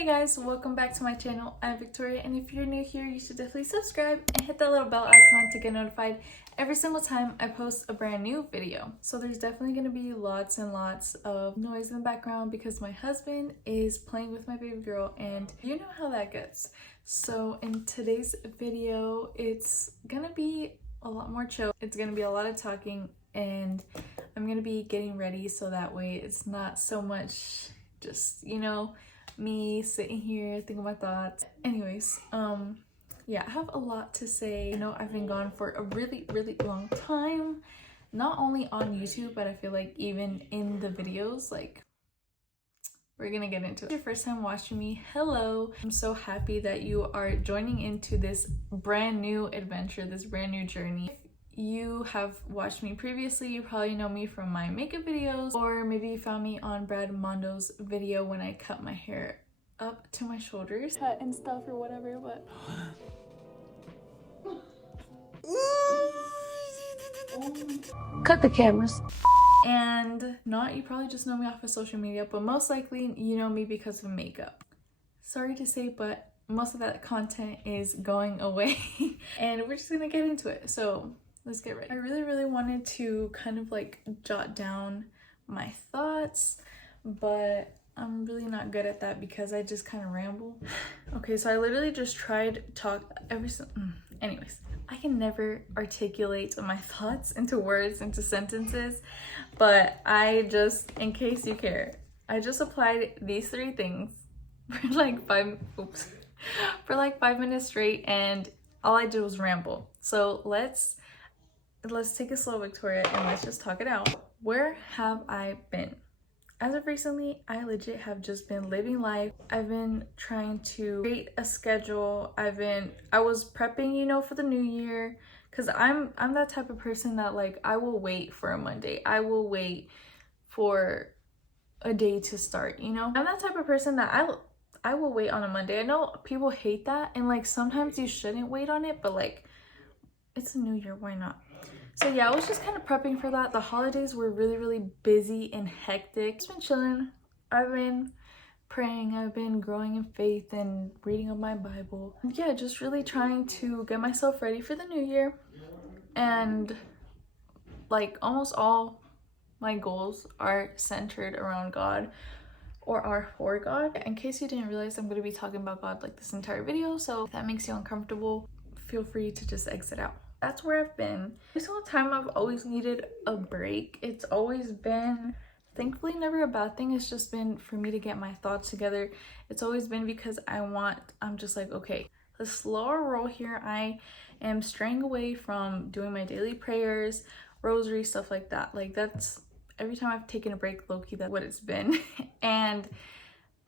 Hey guys, welcome back to my channel. I'm Victoria, and if you're new here, you should definitely subscribe and hit that little bell icon to get notified every single time I post a brand new video. So there's definitely going to be lots and lots of noise in the background because my husband is playing with my baby girl, and you know how that gets. So in today's video, it's gonna be a lot more chill. It's gonna be a lot of talking, and I'm gonna be getting ready so that way it's not so much just, me sitting here thinking my thoughts. Anyways, yeah, I have a lot to say. I've been gone for a really long time, not only on YouTube, but I feel like even in the videos. Like, we're gonna get into it. If it's your first time watching me, hello. I'm so happy that you are joining into this brand new adventure, this brand new journey. You have watched me previously, you probably know me from my makeup videos, or maybe you found me on Brad Mondo's video when I cut my hair up to my shoulders and stuff or whatever. But cut the cameras. And not, you probably just know me off of social media, but most likely you know me because of makeup. Sorry to say, but most of that content is going away and we're just gonna get into it. So let's get ready. I really wanted to kind of like jot down my thoughts, but I'm really not good at that because I just kind of ramble. Okay, so I literally just tried anyways, I can never articulate my thoughts into words, into sentences, but in case you care, I just applied these 3 things for like 5 minutes straight, and all I did was ramble. So let's take it slow, Victoria, and let's just talk it out. Where have I been? As of recently, I legit have just been living life. I've been trying to create a schedule. I was prepping, for the new year, because I'm that type of person that, like, I will wait for a Monday. I will wait for a day to start, I'm that type of person that I will wait on a Monday. I know people hate that, and like sometimes you shouldn't wait on it, but like it's a new year, why not? So yeah, I was just kind of prepping for that. The holidays were really busy and hectic. Just been chilling. I've been praying. I've been growing in faith and reading of my Bible. And yeah, just really trying to get myself ready for the new year. And like almost all my goals are centered around God, or are for God. In case you didn't realize, I'm going to be talking about God like this entire video, so if that makes you uncomfortable, feel free to just exit out. That's where I've been. Every single time I've always needed a break. It's always been, thankfully, never a bad thing. It's just been for me to get my thoughts together. It's always been because I'm just like, okay, let's slow our roll here. I am straying away from doing my daily prayers, rosary, stuff like that. Like, that's every time I've taken a break, low-key, that's what it's been. And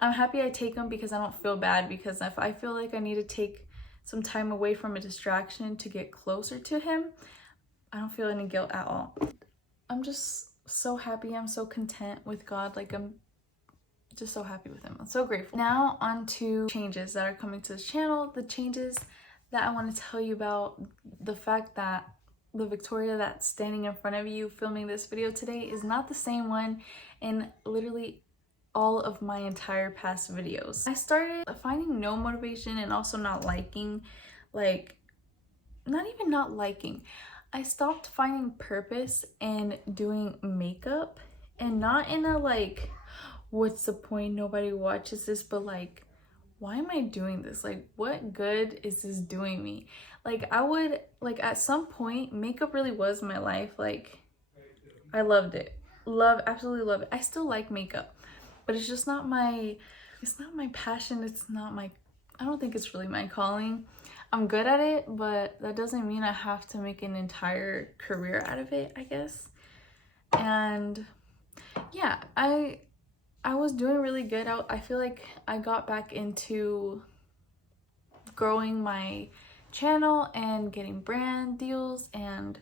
I'm happy I take them because I don't feel bad, because if I feel like I need to take some time away from a distraction to get closer to him, I don't feel any guilt at all. I'm just so happy. I'm so content with God. Like, I'm just so happy with him. I'm so grateful. Now on to changes that are coming to this channel. The changes that I want to tell you about, the fact that the Victoria that's standing in front of you filming this video today is not the same one in literally all of my entire past videos. I started finding no motivation and also not liking, like, not even not liking, I stopped finding purpose in doing makeup, and not in a like, what's the point, nobody watches this, but like, why am I doing this? Like, what good is this doing me? Like, I would, like, at some point, makeup really was my life. Like, I loved it. Absolutely love it. I still like makeup, but it's just not my passion. I don't think it's really my calling. I'm good at it, but that doesn't mean I have to make an entire career out of it, I guess. And yeah, I was doing really good. I feel like I got back into growing my channel and getting brand deals, and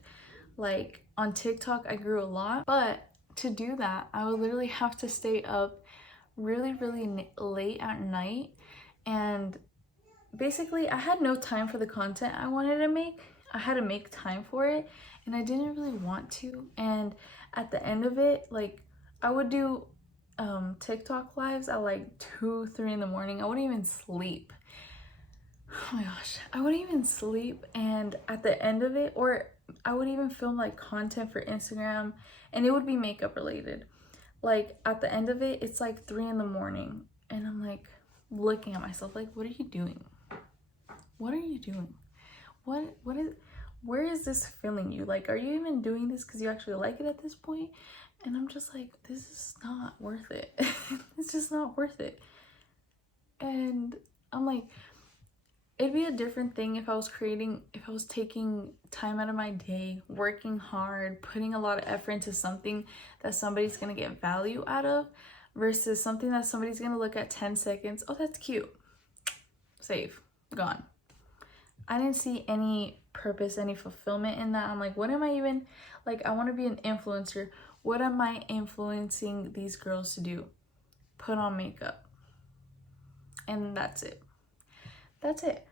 like on TikTok I grew a lot. But to do that, I would literally have to stay up really late at night, and basically I had no time for the content I wanted to make. I had to make time for it, and I didn't really want to. And at the end of it, like, I would do TikTok lives at like 2, 3 in the morning. I wouldn't even sleep. Oh my gosh, I wouldn't even sleep, and at the end of it, or I would even film like content for Instagram, and it would be makeup related. Like at the end of it, it's like 3 in the morning, and I'm like looking at myself like, what are you doing? What are you doing? Where is this filling you? Like, are you even doing this because you actually like it at this point? And I'm just like, this is not worth it. It's just not worth it. And I'm like, it'd be a different thing if I was taking time out of my day, working hard, putting a lot of effort into something that somebody's gonna get value out of, versus something that somebody's gonna look at 10 seconds. Oh, that's cute. Save. Gone. I didn't see any purpose, any fulfillment in that. I'm like, what am I even, like, I want to be an influencer. What am I influencing these girls to do? Put on makeup. And that's it. That's it.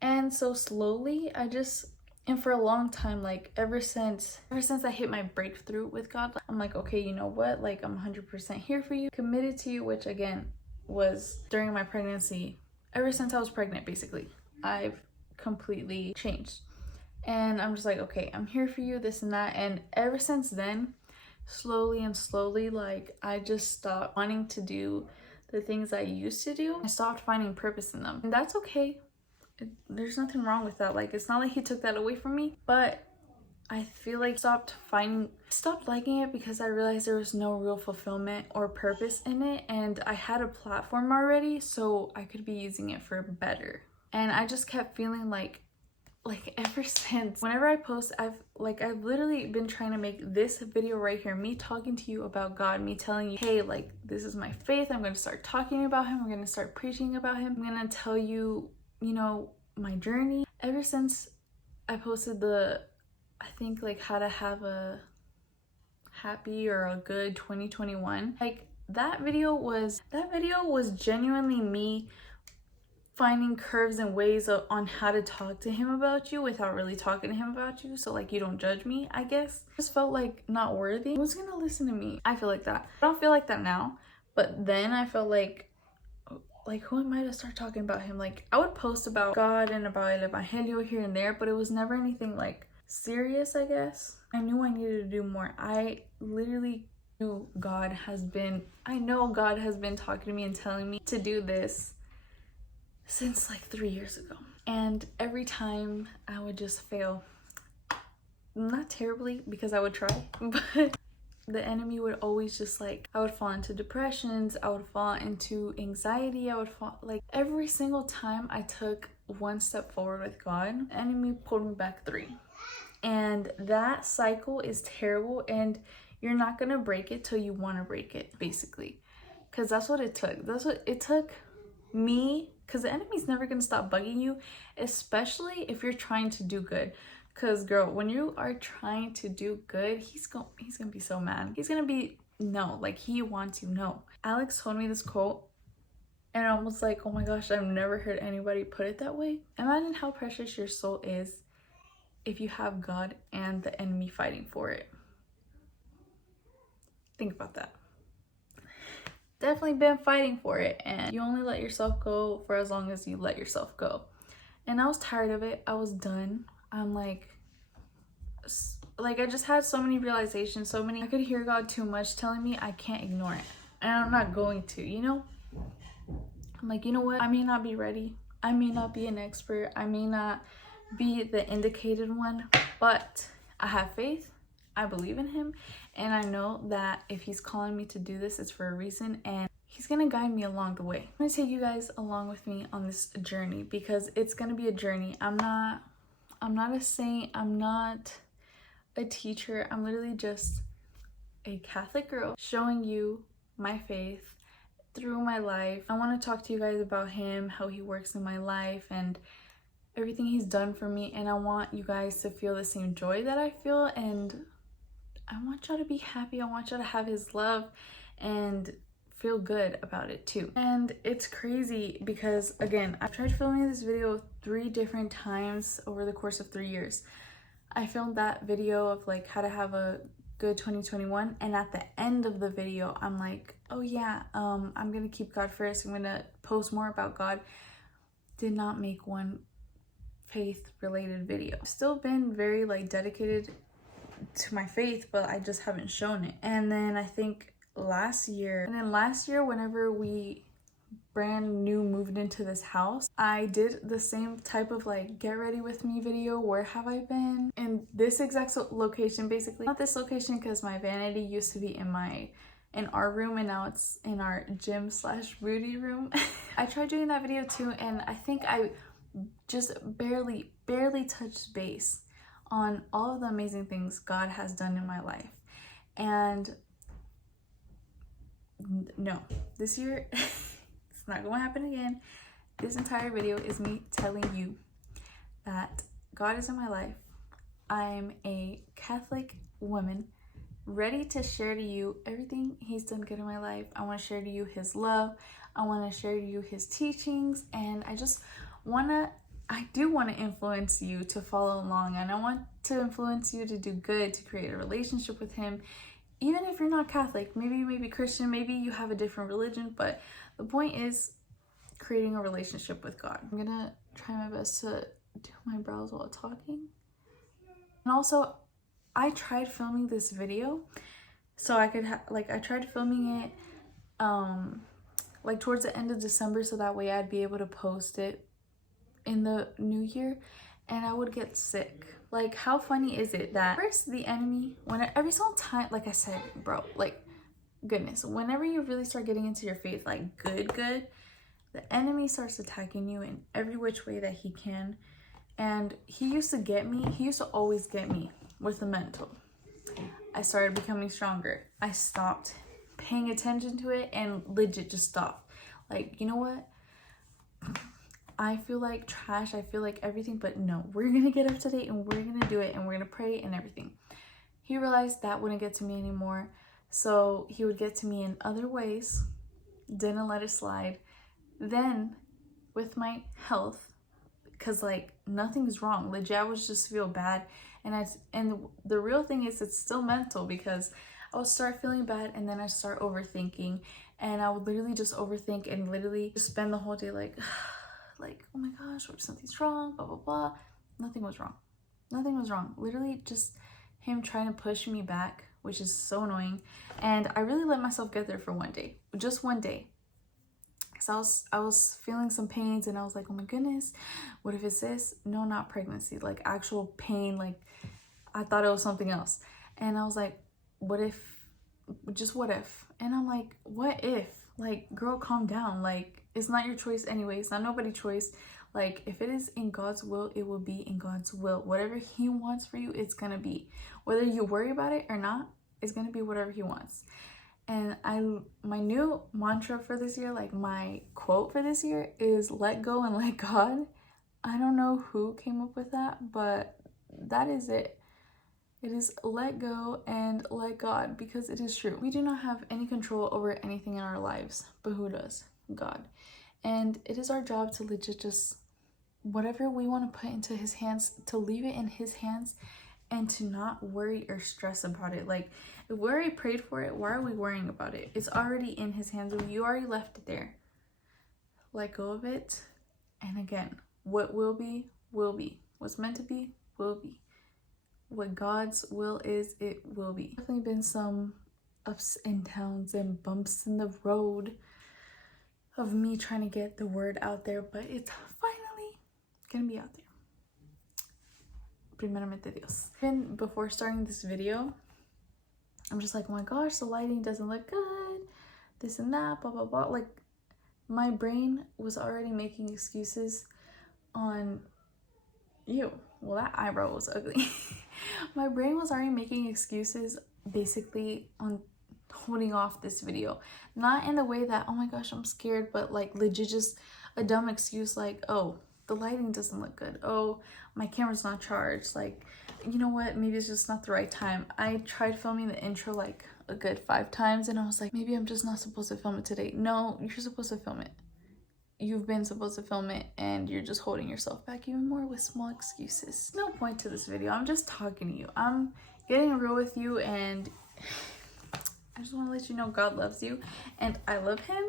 And so slowly, and for a long time, like ever since I hit my breakthrough with God, I'm like, okay, you know what? Like, I'm 100% here for you, committed to you, which again was during my pregnancy. Ever since I was pregnant, basically, I've completely changed. And I'm just like, okay, I'm here for you, this and that. And ever since then, slowly, like, I just stopped wanting to do the things I used to do. I stopped finding purpose in them. And that's okay. There's nothing wrong with that. Like, it's not like he took that away from me, but I feel like stopped liking it because I realized there was no real fulfillment or purpose in it, and I had a platform already, so I could be using it for better. And I just kept feeling like ever since, whenever I post, I've literally been trying to make this video right here, me talking to you about God, me telling you, hey, like, this is my faith. I'm going to start talking about him. I'm going to start preaching about him. I'm going to tell you, you know, my journey. Ever since I posted I think, like, how to have a happy or a good 2021, like, that video was genuinely me finding curves and ways on how to talk to him about you without really talking to him about you, so like you don't judge me, I guess. I just felt like not worthy. Who's gonna listen to me? I feel like that. I don't feel like that now, but then I felt like who am I to start talking about him? Like, I would post about God and about El Evangelio here and there, but it was never anything like serious, I guess. I knew I needed to do more. I literally knew I know God has been talking to me and telling me to do this since like 3 years ago. And every time I would just fail. Not terribly, because I would try, but the enemy would always just like, I would fall into depressions, I would fall into anxiety, I would fall, like, every single time I took one step forward with God, the enemy pulled me back 3. And that cycle is terrible, and you're not gonna break it till you want to break it, basically. Because that's what it took. That's what it took me, because the enemy's never going to stop bugging you, especially if you're trying to do good. Because, girl, when you are trying to do good, he's gonna be so mad. He's gonna be, no, like, he wants you, no. Alex told me this quote, and I was like, oh my gosh, I've never heard anybody put it that way. Imagine how precious your soul is if you have God and the enemy fighting for it. Think about that. Definitely been fighting for it, and you only let yourself go for as long as you let yourself go. And I was tired of it. I was done. I'm like I just had so many realizations, I could hear God too much telling me I can't ignore it, and I'm not going to, you know. I'm like, you know what, I may not be ready, I may not be an expert, I may not be the indicated one, but I have faith, I believe in him, and I know that if he's calling me to do this, it's for a reason, and he's gonna guide me along the way. I'm gonna take you guys along with me on this journey, because it's gonna be a journey. I'm not a saint, I'm not a teacher, I'm literally just a Catholic girl showing you my faith through my life. I want to talk to you guys about him, how he works in my life, and everything he's done for me, and I want you guys to feel the same joy that I feel, and I want y'all to be happy. I want y'all to have his love and feel good about it too. And it's crazy because, again, I've tried filming this video 3 different times over the course of 3 years. I filmed that video of like how to have a good 2021, and at the end of the video I'm like, oh yeah, I'm gonna keep God first, I'm gonna post more about God. Did not make one faith related video. I've still been very like dedicated to my faith, but I just haven't shown it. And then I think last year whenever we brand new moved into this house, I did the same type of like get ready with me video, where have I been, in this exact location, basically. Not this location because my vanity used to be in our room, and now it's in our gym slash beauty room. I tried doing that video too, and I think I just barely touched base on all of the amazing things God has done in my life. And no, this year it's not gonna happen again. This entire video is me telling you that God is in my life. I'm a Catholic woman, ready to share to you everything He's done good in my life. I want to share to you His love. I want to share to you His teachings, and I do want to influence you to follow along, and I want to influence you to do good, to create a relationship with Him. Even if you're not Catholic, maybe you may be Christian, maybe you have a different religion, but the point is creating a relationship with God. I'm gonna try my best to do my brows while talking. And also, I tried filming this video so I could I tried filming it like towards the end of December, so that way I'd be able to post it in the new year, and I would get sick. Like, how funny is it that first the enemy, every single time, like I said, bro, like, goodness, whenever you really start getting into your faith, like good, the enemy starts attacking you in every which way that he can. And he used to always get me with the mental. I started becoming stronger. I stopped paying attention to it and legit just stopped. Like, you know what? I feel like trash, I feel like everything, but no, we're gonna get up to date and we're gonna do it, and we're gonna pray and everything. He realized that wouldn't get to me anymore, so he would get to me in other ways. Didn't let it slide. Then with my health, because like nothing's wrong, legit, I was just feel bad, and the real thing is it's still mental, because I would start feeling bad and then I start overthinking, and I would literally just overthink and literally just spend the whole day like oh my gosh, what if something's wrong, blah blah blah. Nothing was wrong. Literally just him trying to push me back, which is so annoying. And I really let myself get there for just one day. So I was feeling some pains, and I was like, oh my goodness, what if it's this? No, not pregnancy, like actual pain. Like, I thought it was something else. And I was like, what if? And I'm like, what if? Like, girl, calm down. Like, it's not your choice anyway. It's not nobody's choice. Like, if it is in God's will, it will be in God's will. Whatever He wants for you, it's gonna be. Whether you worry about it or not, it's gonna be whatever He wants. And my new mantra for this year, like my quote for this year, is let go and let God. I don't know who came up with that, but that is it. It is let go and let God, because it is true. We do not have any control over anything in our lives, but who does? God. And it is our job to legit just, whatever we want to put into His hands, to leave it in His hands, and to not worry or stress about it. Like, if we already prayed for it, why are we worrying about it? It's already in His hands. You already left it there. Let go of it. And again, what will be, will be. What's meant to be, will be. What God's will is, it will be. Definitely been some ups and downs and bumps in the road of me trying to get the word out there, but it's finally gonna be out there. Primeramente Dios. And before starting this video, I'm just like, oh my gosh, the lighting doesn't look good, this and that, blah blah blah. Like, my brain was already making excuses on you. Well, that eyebrow was ugly. My brain was already making excuses basically on holding off this video. Not in the way that, oh my gosh, I'm scared, but like legit just a dumb excuse like, oh, the lighting doesn't look good. Oh, my camera's not charged. Like, you know what? Maybe it's just not the right time. I tried filming the intro like a good 5 times, and I was like, maybe I'm just not supposed to film it today. No, you're supposed to film it. You've been supposed to film it, and you're just holding yourself back even more with small excuses. No point to this video. I'm just talking to you. I'm getting real with you, and I just want to let you know God loves you and I love him.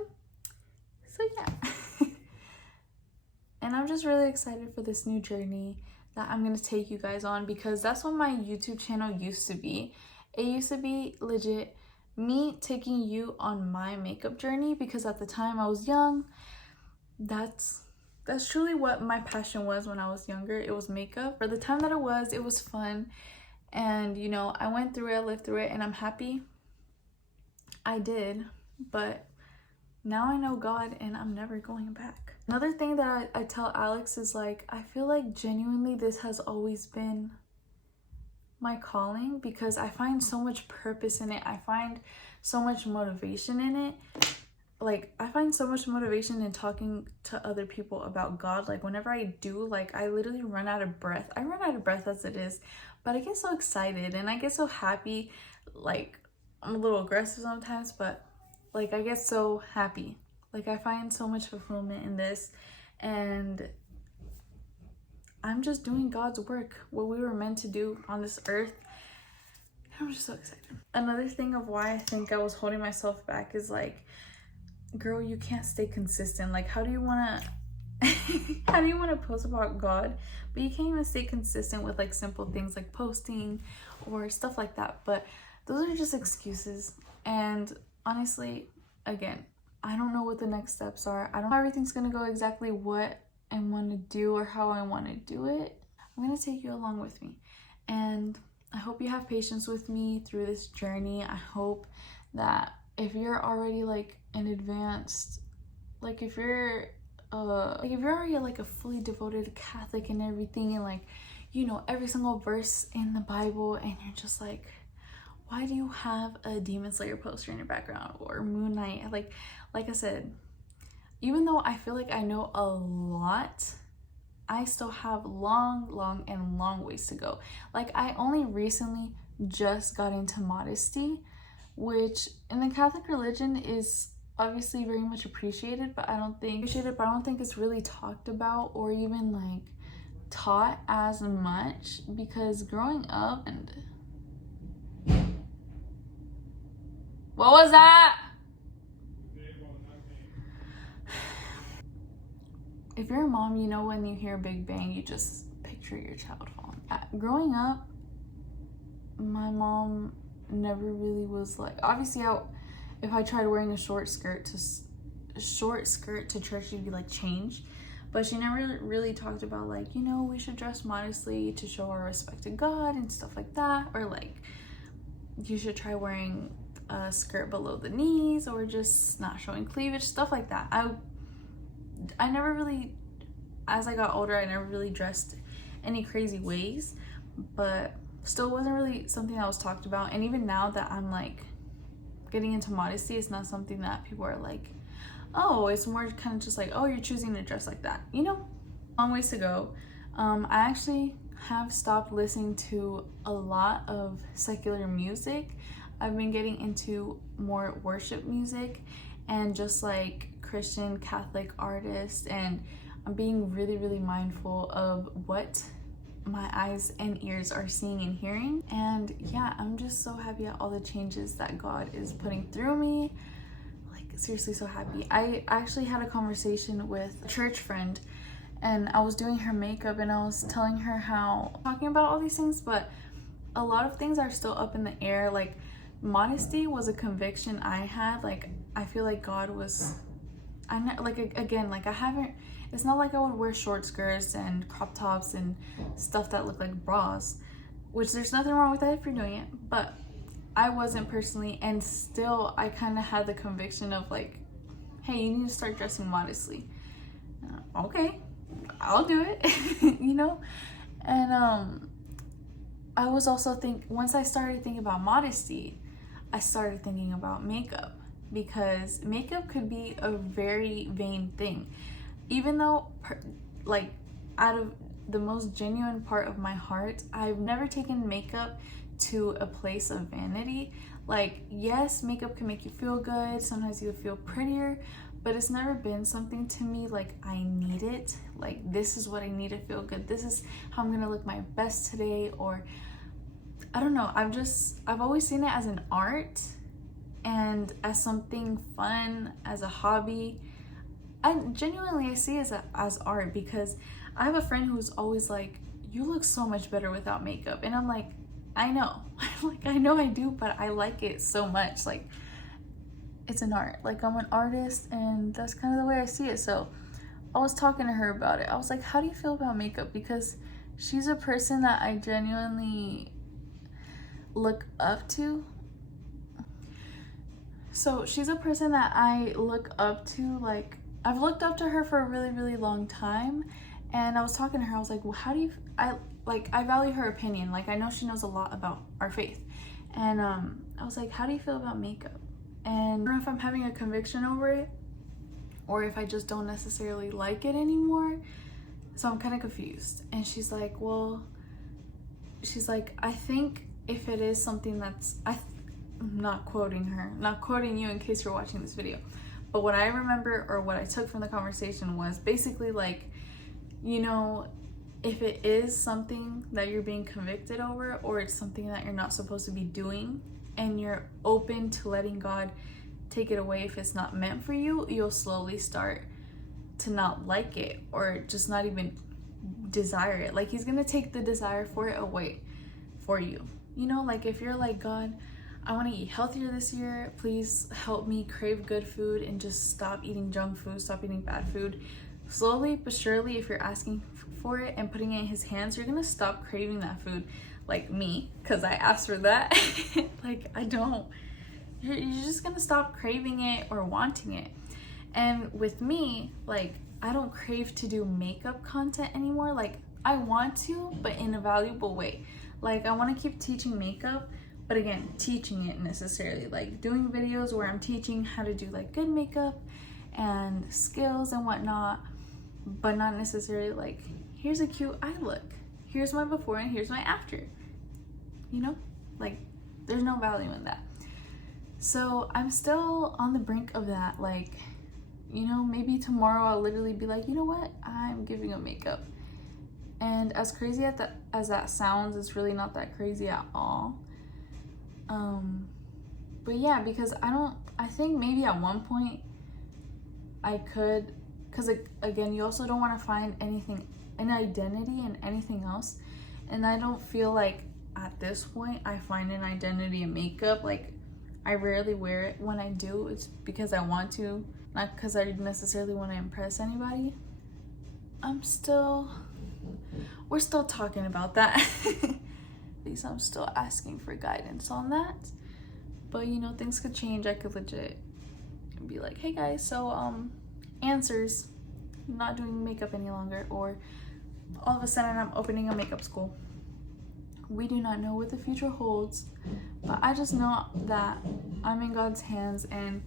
So yeah. And I'm just really excited for this new journey that I'm gonna take you guys on, because that's what my YouTube channel used to be. It used to be legit me taking you on my makeup journey, because at the time I was young. That's truly what my passion was when I was younger. It was makeup. For the time that it was fun. And you know, I went through it, I lived through it, and I'm happy I did. But now I know God and I'm never going back. Another thing that I tell Alex is like, I feel like genuinely this has always been my calling, because I find so much purpose in it. I find so much motivation in it. Like, I find so much motivation in talking to other people about God. Like, whenever I do, like, I literally run out of breath. I run out of breath as it is, but I get so excited and I get so happy. Like, I'm a little aggressive sometimes, but like, I get so happy. Like, I find so much fulfillment in this, and I'm just doing God's work, what we were meant to do on this earth. I'm just so excited. Another thing of why I think I was holding myself back is like, girl, you can't stay consistent. Like, how do you want to post about God, but you can't even stay consistent with like simple things like posting or stuff like that? But those are just excuses. And honestly, again, I don't know what the next steps are. I don't know how everything's gonna go exactly what I want to do or how I want to do it. I'm gonna take you along with me, and I hope you have patience with me through this journey. I hope that if you're already like an advanced, like if you're already like a fully devoted Catholic and everything, and like, you know, every single verse in the Bible, and you're just like, why do you have a Demon Slayer poster in your background or Moon Knight? Like I said, even though I feel like I know a lot, I still have long ways to go. Like, I only recently just got into Modesty, which in the Catholic religion is obviously very much appreciated, but I don't think it's really talked about or even like taught as much, because growing up and what was that? If you're a mom, you know when you hear Big Bang, you just picture your child falling. Growing up, my mom never really was like, obviously if I tried wearing a short skirt to church, she'd be like, change. But she never really talked about like, you know, we should dress modestly to show our respect to God and stuff like that, or like you should try wearing a skirt below the knees, or just not showing cleavage, stuff like that. I never really, as I got older, I never really dressed any crazy ways, but still wasn't really something that was talked about. And even now that I'm like getting into modesty, it's not something that people are like, oh, it's more kind of just like, oh, you're choosing to dress like that, you know? Long ways to go. I actually have stopped listening to a lot of secular music. I've been getting into more worship music and just like Christian Catholic artists, and I'm being really mindful of what my eyes and ears are seeing and hearing. And yeah, I'm just so happy at all the changes that God is putting through me. Like, seriously, so happy. I actually had a conversation with a church friend, and I was doing her makeup, and I was telling her how talking about all these things, but a lot of things are still up in the air. Like, modesty was a conviction I had. Like, I feel like God was, it's not like I would wear short skirts and crop tops and stuff that look like bras, which there's nothing wrong with that if you're doing it, but I wasn't personally. And still, I kind of had the conviction of like, hey, you need to start dressing modestly. Okay, I'll do it. You know? And I was also once I started thinking about modesty, I started thinking about makeup, because makeup could be a very vain thing. Even though, like, out of the most genuine part of my heart, I've never taken makeup to a place of vanity. Like, yes, makeup can make you feel good, sometimes you feel prettier, but it's never been something to me like I need it. Like, this is what I need to feel good, this is how I'm gonna look my best today, or I don't know, I've always seen it as an art and as something fun, as a hobby. I see it as art, because I have a friend who's always like, you look so much better without makeup. And I'm like, I know. Like, I know I do, but I like it so much. Like, it's an art. Like, I'm an artist, and that's kind of the way I see it. So I was talking to her about it. I was like, how do you feel about makeup? Because she's a person that I genuinely look up to. So she's a person that I look up to. Like, I've looked up to her for a really, really long time. And I was talking to her, I was like, well, how do you, I value her opinion. Like, I know she knows a lot about our faith. And I was like, how do you feel about makeup? And I don't know if I'm having a conviction over it, or if I just don't necessarily like it anymore. So I'm kind of confused. And she's like, I think if it is something that's, I'm not quoting her, not quoting you in case you're watching this video, but what I remember, or what I took from the conversation, was basically like, you know, if it is something that you're being convicted over, or it's something that you're not supposed to be doing, and you're open to letting God take it away if it's not meant for you, you'll slowly start to not like it, or just not even desire it. Like, he's gonna take the desire for it away for you. You know, like, if you're like, God, I want to eat healthier this year, please help me crave good food and just stop eating junk food, stop eating bad food. Slowly but surely, if you're asking for it and putting it in his hands, you're gonna stop craving that food. Like me, because I asked for that. Like, I don't. You're just gonna stop craving it or wanting it. And with me, like, I don't crave to do makeup content anymore. Like, I want to, but in a valuable way. Like, I want to keep teaching makeup, but again, teaching it necessarily. Like, doing videos where I'm teaching how to do like good makeup and skills and whatnot, but not necessarily like, here's a cute eye look, here's my before and here's my after. You know, like, there's no value in that. So I'm still on the brink of that. Like, you know, maybe tomorrow I'll literally be like, you know what, I'm giving up makeup. And as crazy as that sounds, it's really not that crazy at all. But yeah, because I think maybe at one point I could, because again, you also don't want to find an identity in anything else. And I don't feel like at this point I find an identity in makeup. Like, I rarely wear it. When I do, it's because I want to, not because I necessarily want to impress anybody. We're still talking about that. At least I'm still asking for guidance on that. But, you know, things could change. I could legit be like, hey guys, so answers, I'm not doing makeup any longer, or all of a sudden I'm opening a makeup school. We do not know what the future holds, but I just know that I'm in God's hands and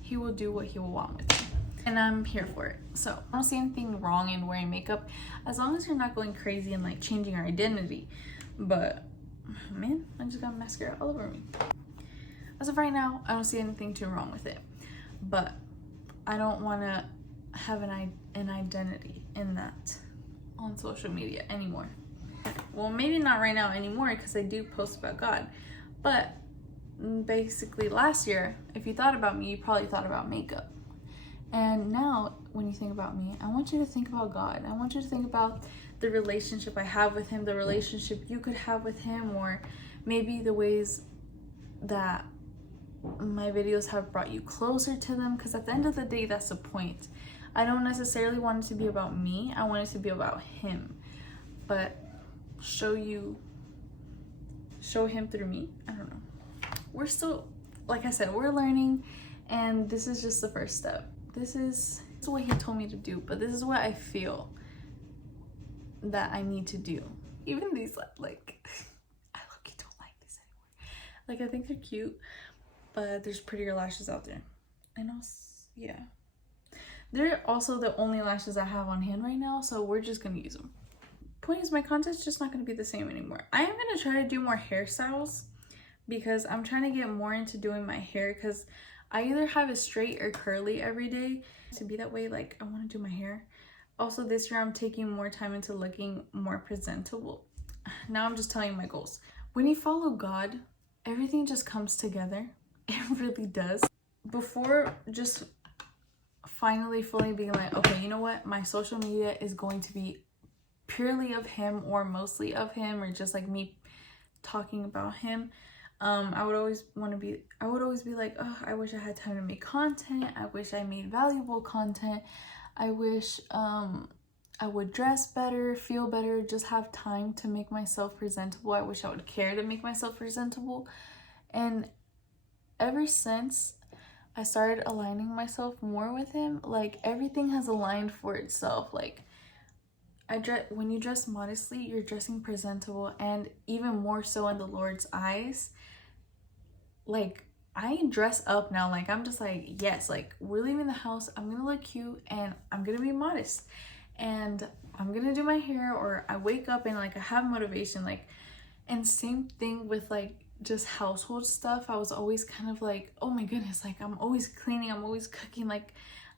he will do what he will want with me. And I'm here for it. So I don't see anything wrong in wearing makeup, as long as you're not going crazy and like changing your identity. But man, I just got mascara all over me. As of right now, I don't see anything too wrong with it. But I don't want to have an identity in that on social media anymore. Well, maybe not right now anymore, because I do post about God. But basically last year, if you thought about me, you probably thought about makeup. And now, when you think about me, I want you to think about God. I want you to think about the relationship I have with him, the relationship you could have with him, or maybe the ways that my videos have brought you closer to them. Because at the end of the day, that's the point. I don't necessarily want it to be about me. I want it to be about him. But show him through me. I don't know. We're still, like I said, we're learning, and this is just the first step. This is what he told me to do, but this is what I feel that I need to do. Even these, like, I low-key don't like these anymore. Like, I think they're cute, but there's prettier lashes out there. And also, yeah. They're also the only lashes I have on hand right now, so we're just gonna use them. Point is, my content's just not gonna be the same anymore. I am gonna try to do more hairstyles, because I'm trying to get more into doing my hair, because I either have it straight or curly every day. To be that way, like, I want to do my hair. Also, this year I'm taking more time into looking more presentable. Now I'm just telling you my goals. when you follow God, everything just comes together. It really does. Before just finally fully being like, okay, you know what? My social media is going to be purely of him or mostly of him, or just like me talking about him. I would always be like, oh, I wish I had time to make content. I wish I made valuable content. I wish I would dress better, feel better, just have time to make myself presentable. I wish I would care to make myself presentable. And ever since I started aligning myself more with him, like everything has aligned for itself. Like when you dress modestly, you're dressing presentable, and even more so in the Lord's eyes. Like I dress up now. Like I'm just like, yes, like we're leaving the house, I'm gonna look cute and I'm gonna be modest and I'm gonna do my hair, or I wake up and like I have motivation. Like, and same thing with like just household stuff. I was always kind of like, oh my goodness, like I'm always cleaning, I'm always cooking, like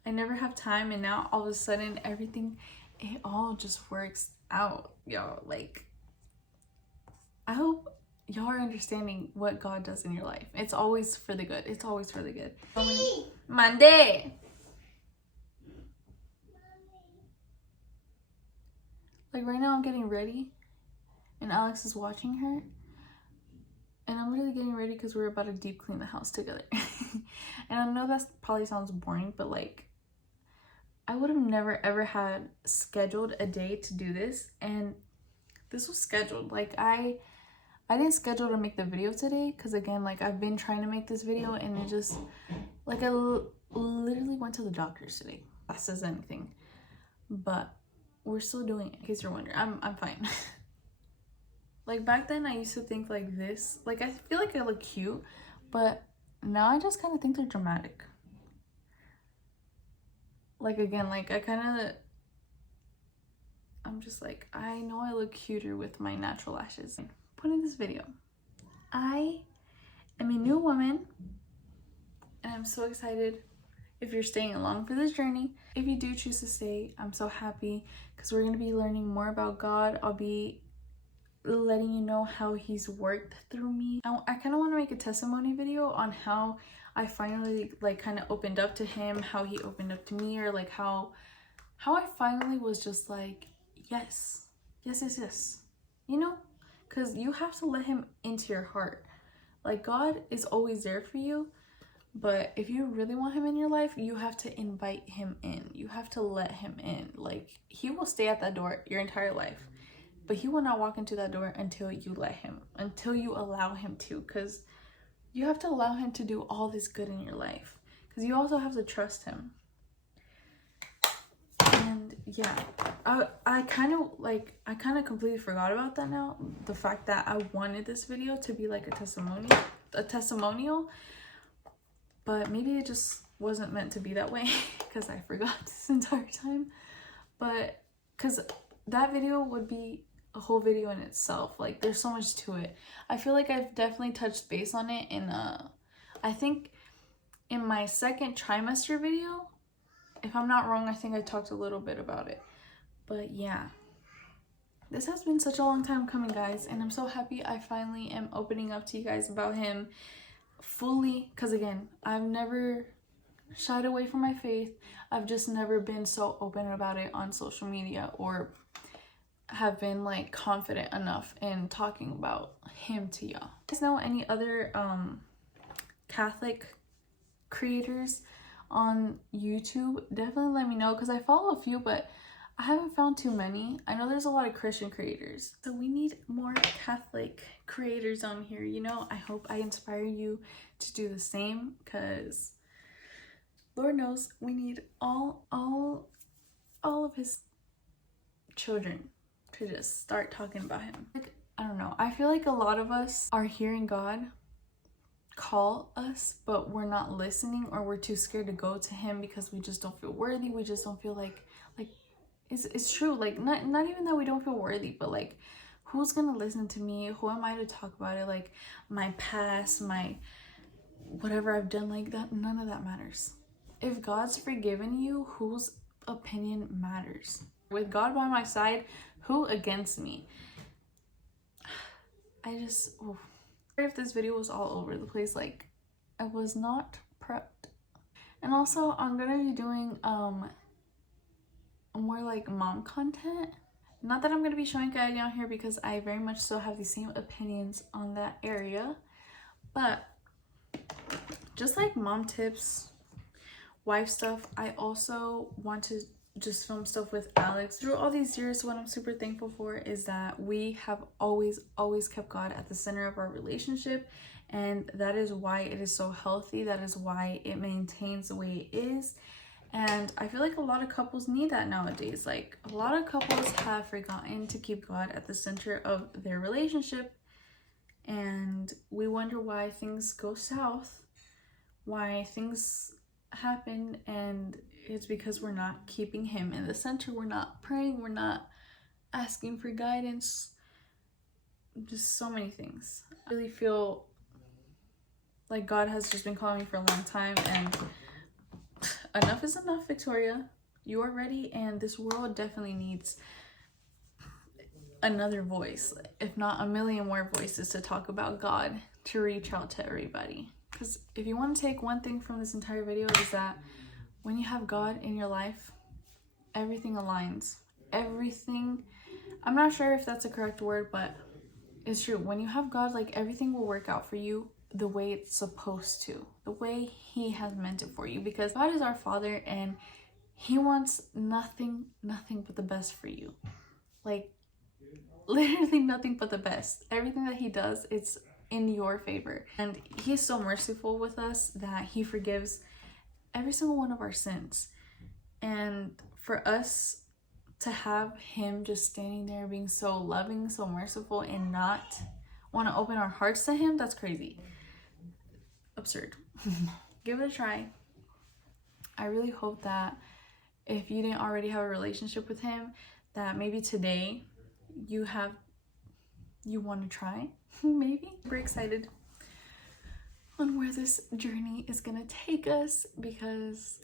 I never have time. And now all of a sudden everything, it all just works out, y'all. Like I hope y'all are understanding what God does in your life. It's always for the good. It's always for the good. Monday. Like right now I'm getting ready and Alex is watching her. And I'm literally getting ready because we're about to deep clean the house together. And I know that probably sounds boring, but like I would have never ever had scheduled a day to do this. And this was scheduled. Like I didn't schedule to make the video today because again, like I've been trying to make this video and it just, like I literally went to the doctor's today. That says anything. But we're still doing it, in case you're wondering. I'm fine. Like back then I used to think like this. Like I feel like I look cute, but now I just kind of think they're dramatic. Like again, like I'm just like, I know I look cuter with my natural lashes. Put in this video. I am a new woman and I'm so excited if you're staying along for this journey. If you do choose to stay, I'm so happy because we're going to be learning more about God. I'll be letting you know how he's worked through me. I kind of want to make a testimony video on how I finally like kind of opened up to him, how he opened up to me, or like how I finally was just like, yes, you know, because you have to let him into your heart. Like God is always there for you, but if you really want him in your life, you have to invite him in. You have to let him in. Like he will stay at that door your entire life, but he will not walk into that door until you let him, until you allow him to, because you have to allow him to do all this good in your life, because you also have to trust him. And yeah, I kind of completely forgot about that now. The fact that I wanted this video to be like a testimonial, but maybe it just wasn't meant to be that way because I forgot this entire time. But because that video would be a whole video in itself. Like there's so much to it. I feel like I've definitely touched base on it in I think in my second trimester video. If I'm not wrong, I think I talked a little bit about it. But yeah, this has been such a long time coming, guys, and I'm so happy I finally am opening up to you guys about him fully, because again, I've never shied away from my faith. I've just never been so open about it on social media, or have been like confident enough in talking about him to y'all. You guys know any other Catholic creators on YouTube? Definitely let me know, because I follow a few, but I haven't found too many. I know there's a lot of Christian creators, so we need more Catholic creators on here, you know. I hope I inspire you to do the same, because Lord knows we need all of his children to just start talking about him. Like, I don't know, I feel like a lot of us are hearing God call us, but we're not listening, or we're too scared to go to him because we just don't feel worthy. We just don't feel like it's true. Like not even that we don't feel worthy, but like, who's gonna listen to me? Who am I to talk about it? Like my past, my whatever I've done, like that, none of that matters. If God's forgiven you, whose opinion matters? With God by my side, who against me? I just, oof. If this video was all over the place, like I was not prepped. And also I'm gonna be doing more like mom content. Not that I'm gonna be showing guiding out here because I very much still have the same opinions on that area, but just like mom tips, wife stuff, I also want to just film stuff with Alex. Through all these years, what I'm super thankful for is that we have always kept God at the center of our relationship, and that is why it is so healthy. That is why it maintains the way it is. And I feel like a lot of couples need that nowadays. Like, a lot of couples have forgotten to keep God at the center of their relationship, and we wonder why things go south, why things happen, and it's because we're not keeping him in the center. We're not praying, we're not asking for guidance, just so many things. I really feel like God has just been calling me for a long time, and enough is enough, Victoria. You are ready, and this world definitely needs another voice, if not a million more voices, to talk about God, to reach out to everybody. Because if you want to take one thing from this entire video, is that when you have God in your life, everything aligns. Everything, I'm not sure if that's a correct word, but it's true. When you have God, like, everything will work out for you the way it's supposed to, the way he has meant it for you, because God is our Father and he wants nothing but the best for you. Like, literally nothing but the best. Everything that he does, it's in your favor. And he's so merciful with us that he forgives every single one of our sins. And for us to have him just standing there being so loving, so merciful, and not want to open our hearts to him, that's crazy. Absurd. Give it a try. I really hope that if you didn't already have a relationship with him, that maybe today you want to try. Maybe. Super excited on where this journey is gonna take us, because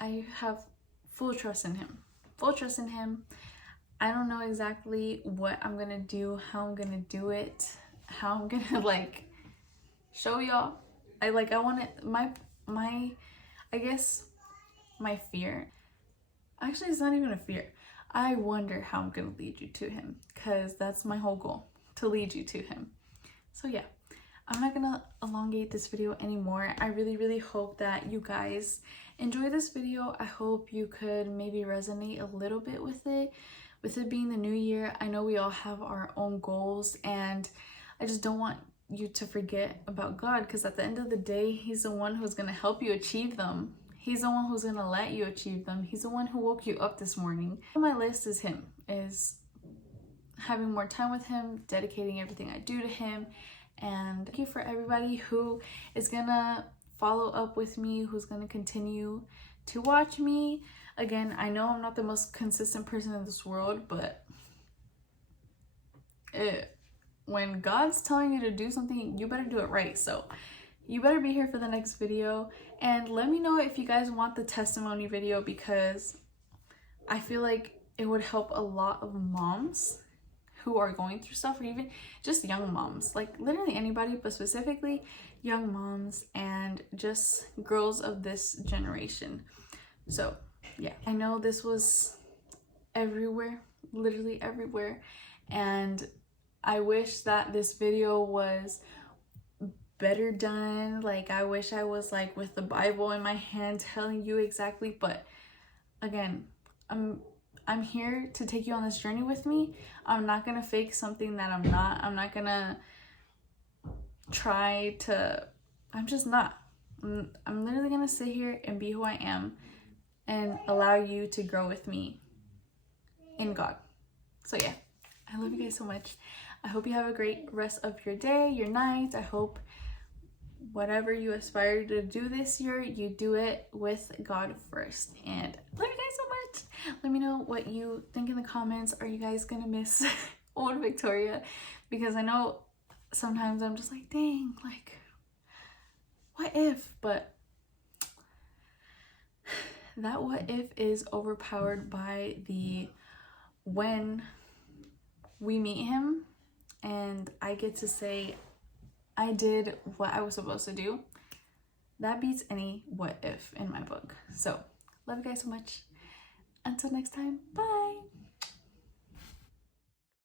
I have full trust in him. Full trust in him. I don't know exactly what I'm gonna do, how I'm gonna do it, how I'm gonna like show y'all. I want it, I guess my fear, actually it's not even a fear. I wonder how I'm gonna lead you to him, because that's my whole goal, to lead you to him. So yeah, I'm not gonna elongate this video anymore. I really hope that you guys enjoy this video. I hope you could maybe resonate a little bit with it being the new year. I know we all have our own goals, and I just don't want you to forget about God, because at the end of the day, he's the one who's gonna help you achieve them. He's the one who's gonna let you achieve them. He's the one who woke you up this morning. On my list is him, is having more time with him, dedicating everything I do to him. And thank you for everybody who is gonna follow up with me, who's gonna continue to watch me. Again, I know I'm not the most consistent person in this world, but when God's telling you to do something, you better do it right. So you better be here for the next video, and let me know if you guys want the testimony video, because I feel like it would help a lot of moms who are going through stuff, or even just young moms, like literally anybody, but specifically young moms and just girls of this generation. So yeah, I know this was everywhere, literally everywhere, and I wish that this video was better done. Like, I wish I was like with the Bible in my hand telling you exactly, but again, I'm here to take you on this journey with me. I'm not gonna fake something that I'm not. I'm not gonna try to, I'm just not. I'm literally gonna sit here and be who I am and allow you to grow with me in God. So yeah, I love you guys so much. I hope you have a great rest of your day, your night. I hope whatever you aspire to do this year, you do it with God first. And I love you guys so much. Let me know what you think in the comments. Are you guys gonna miss old Victoria? Because I know sometimes I'm just like, dang, like, what if? But that what if is overpowered by the when we meet him and I get to say I did what I was supposed to do. That beats any what if in my book. So love you guys so much. Until next time, bye.